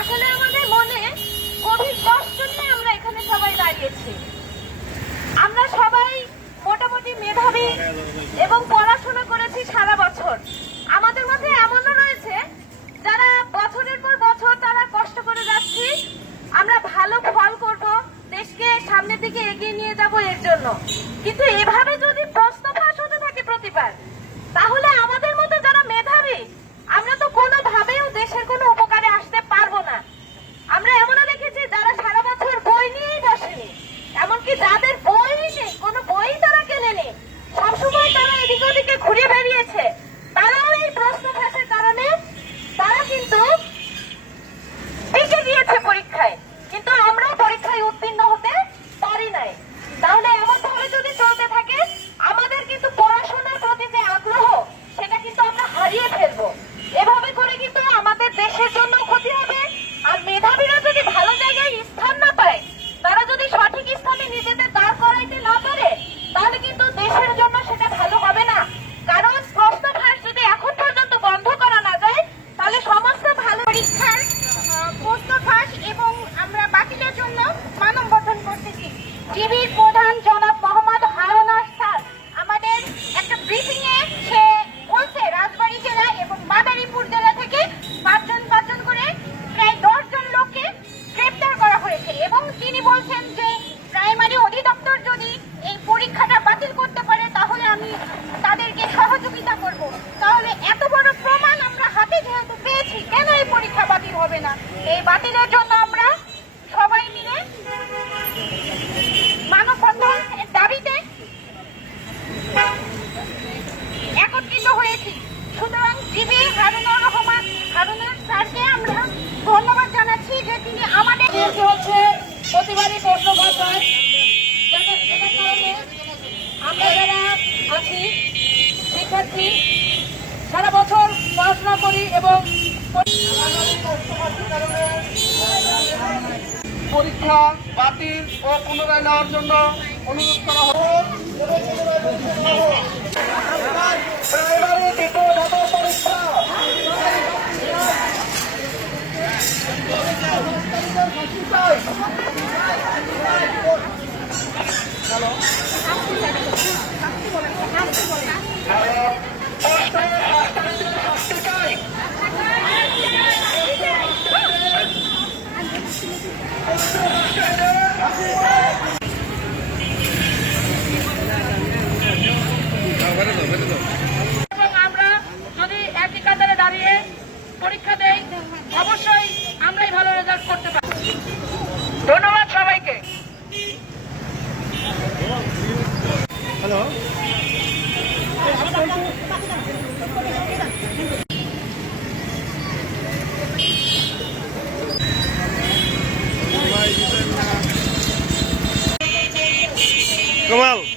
আসলে আমাদের মনে গভীর কষ্ট নিয়ে আমরা এখানে সবাই দাঁড়িয়েছি। আমরা সবাই মোটামুটি মেধাবী এবং পড়াশোনা করেছি সারা বছর। আমাদের মধ্যে এমনও রয়েছে, যারা বছরের পর বছর তারা কষ্ট করে যাচ্ছি, আমরা ভালো ফল করব, দেশকে সামনের দিকে এগিয়ে নিয়ে যাব এর জন্য। কিন্তু এভাবে যদি প্রশ্ন ফাঁস হতে থাকে প্রতিবার, তাহলে আমাদের মতো যারা মেধাবী, আমরা তো কোনোভাবেও দেশের কোনো উপকারে আসতে পারব না। আমরা এমনও দেখেছি যারা সারা বছর বই নিয়েই বসেনি, এমনকি যাদের বই নেই, কোনো বই তারা কেনেনি, সবসময় তারা এদিক ওদিকে ঘুরে বেরিয়েছে তারাও এই প্রশ্ন ফাঁসের কারণে তারা কিন্তু টিকে গিয়েছে পরীক্ষায় কিন্তু আমরা পরীক্ষায় উত্তীর্ণ হতে পারি নাই তাহলে এমন ভাবে যদি চলতে থাকে আমাদের কিন্তু পড়াশোনার প্রতি যে আগ্রহ সেটা কিন্তু আমরা হারিয়ে ফেলব এভাবে করে কিন্তু আমাদের দেশের জন্য ক্ষতি হবে আর মেধাবীরা যদি ভালো জায়গায় স্থান না পায় তারা যদি সঠিক স্থানে নিজেদের দাঁড় করাইতে না পারে তাহলে কিন্তু দেশের জন্য সেটা ভালো হবে না কারণ প্রশ্ন ফাঁস যদি এখন পর্যন্ত বন্ধ করা না যায় তাহলে সমস্ত ভালো পরীক্ষার আহ, প্রশ্ন ফাঁস এবং আমরা বাকিদের জন্য মানব গঠন করতেছি টিভির প্রধান জনাব মোহাম্মদ হারুনা স্যার। আমাদের একটা ব্রিফিং এ সে বলছে, রাজবাড়ী জেলা এবং মাদারীপুর জেলা থেকে পাঁচজন পাঁচজন করে প্রায় দশজন লোককে গ্রেপ্তার করা হয়েছে এবং তিনি বলছেন যে প্রাইমারি অধিদপ্তর যদি এই পরীক্ষাটা বাতিল করতে পারে, তাহলে আমি তাদেরকে সহযোগিতা করব। তাহলে এত বড় প্রমাণ আমরা হাতে যেহেতু পেয়েছি, কেন এই পরীক্ষা বাতিল হবে না? এই বাতিলের জন্য শিক্ষার্থী সারা বছর পড়াশোনা করি এবং পরীক্ষা বাতিল ও পুনরায় নেওয়ার জন্য অনুরোধ করা হলো। প্রাইমারি দ্বিতীয় ধাপের পরীক্ষা। कमाल